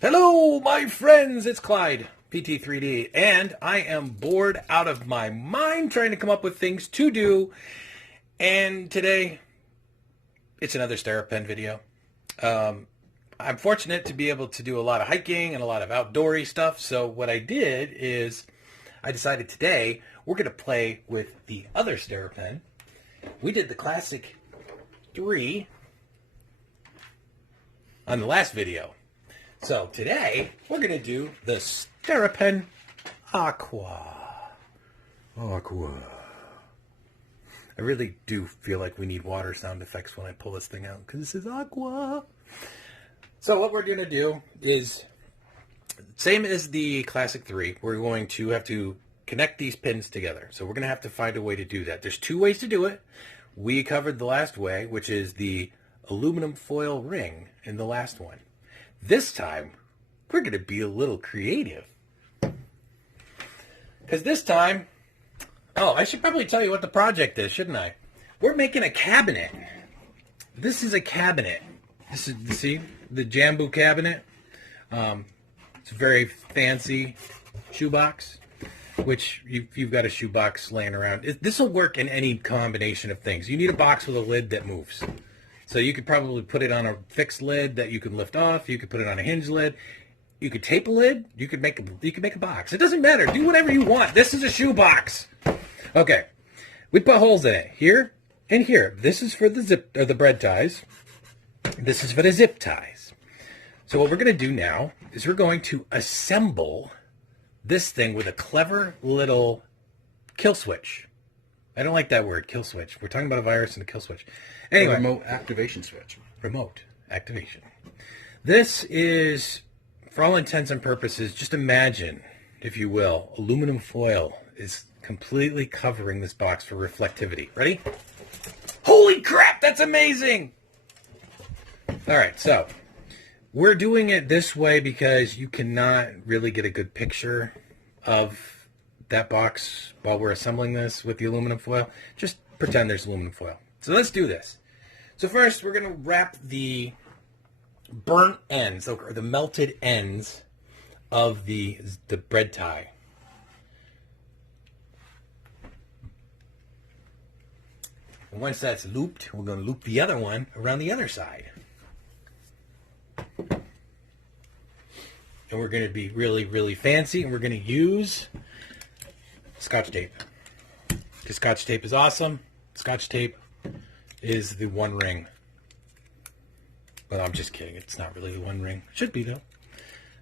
Hello, my friends. It's Clyde, PT3D, and I am bored out of my mind trying to come up with things to do. And today, it's another SteriPEN video. I'm fortunate to be able to do a lot of hiking and a lot of outdoorsy stuff. So what I did is I decided today we're going to play with the other SteriPEN. We did the classic 3 on the last video. So today, we're going to do the SteriPEN Aqua. Aqua. I really do feel like we need water sound effects when I pull this thing out, because this is Aqua. So what we're going to do is, same as the Classic 3, we're going to have to connect these pins together. So we're going to have to find a way to do that. There's 2 ways to do it. We covered the last way, which is the aluminum foil ring in the last one. This time, we're going to be a little creative. Because this time, I should probably tell you what the project is, shouldn't I? We're making a cabinet. This is a cabinet. This is, see, the Jambu cabinet. It's a very fancy shoebox, which you've got a shoebox laying around. This will work in any combination of things. You need a box with a lid that moves. So you could probably put it on a fixed lid that you can lift off. You could put it on a hinge lid. You could tape a lid. You could make a box. It doesn't matter. Do whatever you want. This is a shoe box. Okay. We put holes in it here and here. This is for the zip or the bread ties. This is for the zip ties. So what we're going to do now is we're going to assemble this thing with a clever little kill switch. I don't like that word, kill switch. We're talking about a virus and a kill switch. Anyway, remote activation switch. Remote activation. This is, for all intents and purposes, just imagine, if you will, aluminum foil is completely covering this box for reflectivity. Ready? Holy crap, that's amazing! All right, so we're doing it this way because you cannot really get a good picture of that box while we're assembling this with the aluminum foil. Just pretend there's aluminum foil. So let's do this. So first, we're going to wrap the burnt ends, or the melted ends of the bread tie. And once that's looped, we're going to loop the other one around the other side. And we're going to be really, really fancy, and we're going to use Scotch tape. Because Scotch tape is awesome. Scotch tape is the one ring. But I'm just kidding. It's not really the one ring. It should be, though.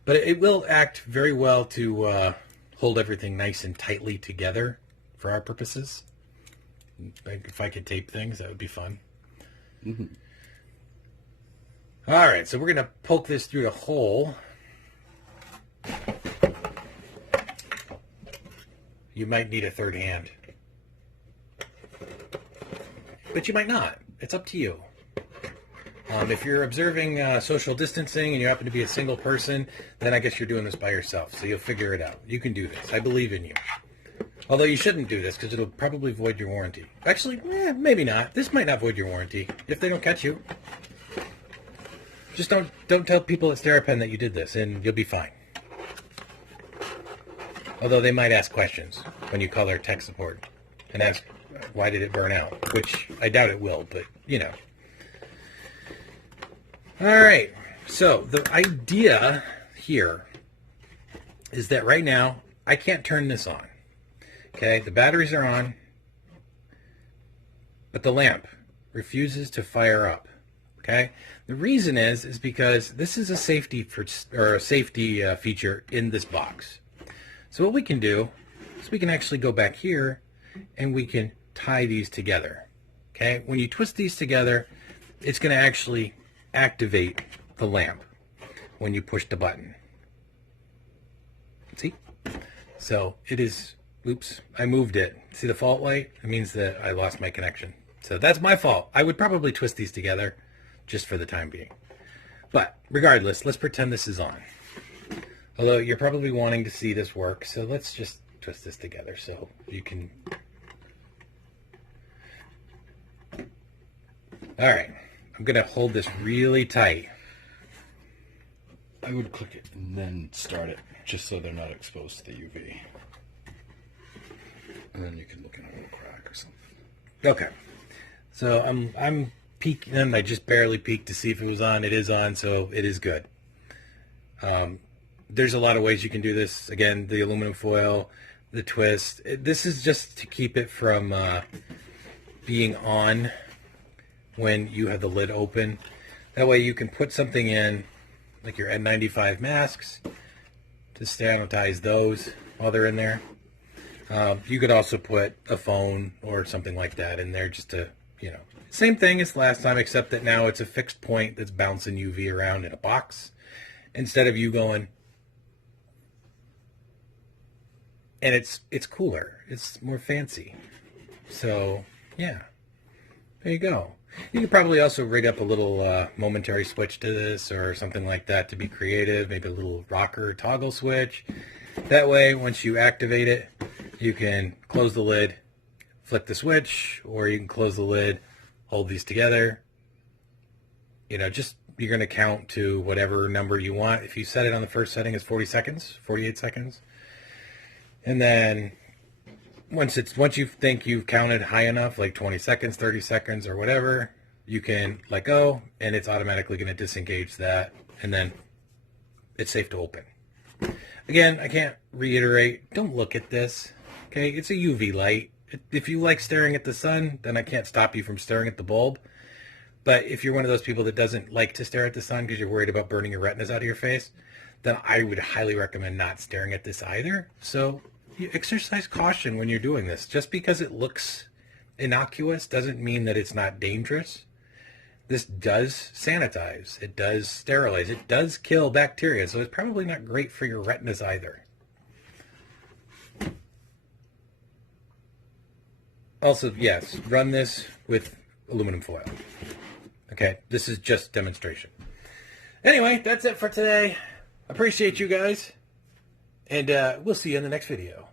But it will act very well to hold everything nice and tightly together for our purposes. If I could tape things, that would be fun. Mm-hmm. All right, so we're going to poke this through the hole. You might need a third hand. But you might not. It's up to you. If you're observing social distancing and you happen to be a single person, then I guess you're doing this by yourself. So you'll figure it out. You can do this. I believe in you. Although you shouldn't do this because it'll probably void your warranty. Actually, maybe not. This might not void your warranty if they don't catch you. Just don't tell people at SteriPEN that you did this and you'll be fine. Although they might ask questions when you call their tech support and ask, why did it burn out? Which I doubt it will, but, you know. All right. So the idea here is that right now, I can't turn this on. Okay? The batteries are on, but the lamp refuses to fire up. Okay? The reason is because this is a safety feature in this box. So what we can do is we can actually go back here and we can tie these together. Okay? When you twist these together, it's going to actually activate the lamp when you push the button. See? So it is, oops, I moved it. See the fault light? It means that I lost my connection. So that's my fault. I would probably twist these together just for the time being. But regardless, let's pretend this is on. Although you're probably wanting to see this work, so let's just twist this together so you can... All right, I'm going to hold this really tight. I would click it and then start it, just so they're not exposed to the UV. And then you can look in a little crack or something. Okay. So I'm peeking. I just barely peeked to see if it was on. It is on, so it is good. There's a lot of ways you can do this. Again, the aluminum foil, the twist. This is just to keep it from being on when you have the lid open. That way you can put something in, like your N95 masks, to sanitize those while they're in there. You could also put a phone or something like that in there just to, same thing as last time, except that now it's a fixed point that's bouncing UV around in a box instead of you going. And it's cooler. It's more fancy. So, yeah. There you go. You could probably also rig up a little momentary switch to this or something like that to be creative. Maybe a little rocker toggle switch. That way, once you activate it, you can close the lid, flick the switch, or you can close the lid, hold these together. You're going to count to whatever number you want. If you set it on the first setting as 40 seconds, 48 seconds. And then once you think you've counted high enough, like 20 seconds, 30 seconds, or whatever, you can let go, and it's automatically going to disengage that, and then it's safe to open. Again, I can't reiterate, don't look at this, okay? It's a UV light. If you like staring at the sun, then I can't stop you from staring at the bulb. But if you're one of those people that doesn't like to stare at the sun because you're worried about burning your retinas out of your face, then I would highly recommend not staring at this either. So you exercise caution when you're doing this. Just because it looks innocuous doesn't mean that it's not dangerous. This does sanitize. It does sterilize. It does kill bacteria. So it's probably not great for your retinas either. Also, yes, run this with aluminum foil. Okay, this is just demonstration. Anyway, that's it for today. Appreciate you guys. And we'll see you in the next video.